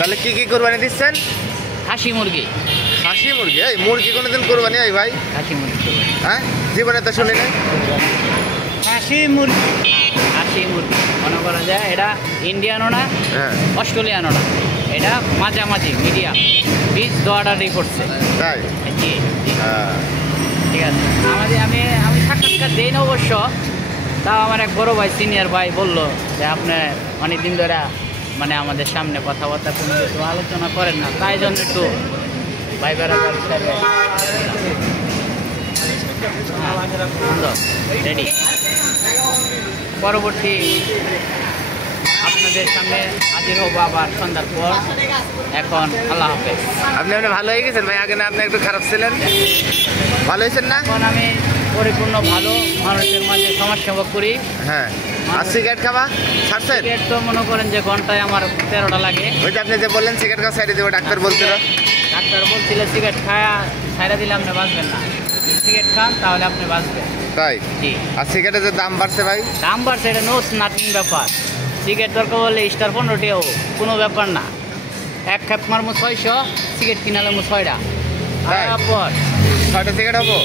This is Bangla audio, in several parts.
তাহলে কি কি কোরবানি দিচ্ছেন? খাসি মুরগি। খাসি মুরগি? এই মুরগি কোনোদিন কোরবানি হয় ভাই? খাসি মুরগি। হ্যাঁ, জীবনে তো শুনি নাই। খাসি মুরগি। খাসি মুরগি মনে করা যায় এটা ইন্ডিয়ানও না, হ্যাঁ, অস্ট্রেলিয়ানও না, এটা মাঝামাঝি মিডিয়াম বীজ দোয়াটারই করছে। তাই? জি জি, হ্যাঁ, ঠিক আছে। আমি সাক্ষাৎকার দিই না অবশ্য, তাও আমার এক বড় ভাই সিনিয়র ভাই বললো যে আপনি অনেকদিন ধরে মানে আমাদের সামনে কথাবার্তা কোনো কিছু আলোচনা করেন না, তাই জন্য একটু ভাই বেড়াবার রেডি। পরবর্তী আপনাদের সামনে হাজির হবো আবার সন্ধ্যার পর। এখন আল্লাহ হাফেজ। আপনি ভালো হয়ে গেছেন ভাই? আগে না আপনি একটু খারাপ ছিলেন, ভালো হয়েছেন না? এখন আমি পরিপূর্ণ ভালো, মানুষের মাঝে সমাজসেবা করি। হ্যাঁ। আর সিগারেট খাওয়া ছাড়ছেন? সিগারেট তো মনে করেন যে ঘন্টায় আমার 13টা লাগে। ওই যে আপনি যে বললেন সিগারেট খাওয়া সাইডে দেবো, ডাক্তার বলছিল। ডাক্তার বলছিল সিগারেট খায়া ছাইড়া দিলে আপনি বাঁচবেন না, সিগারেট খান তাহলে আপনি বাঁচবেন। তাই? জি। আর সিগারেটের যে দাম বাড়ছে ভাই? দাম বাড়ছে, এটা নো নাথিং ব্যাপার। সিগারেট দরকার হলে স্টার 15টিও কোনো ব্যাপার না। এক খেপ মারমো 600, সিগারেট কিনালে মো 6টা। তারপর 6টা সিগারেট হবো?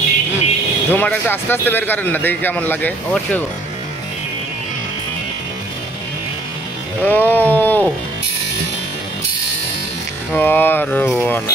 ধুমাটা একটু আস্তে আস্তে বের করেন না, দেখি কেমন লাগে। অবশ্যই। ও সর্বনাশ।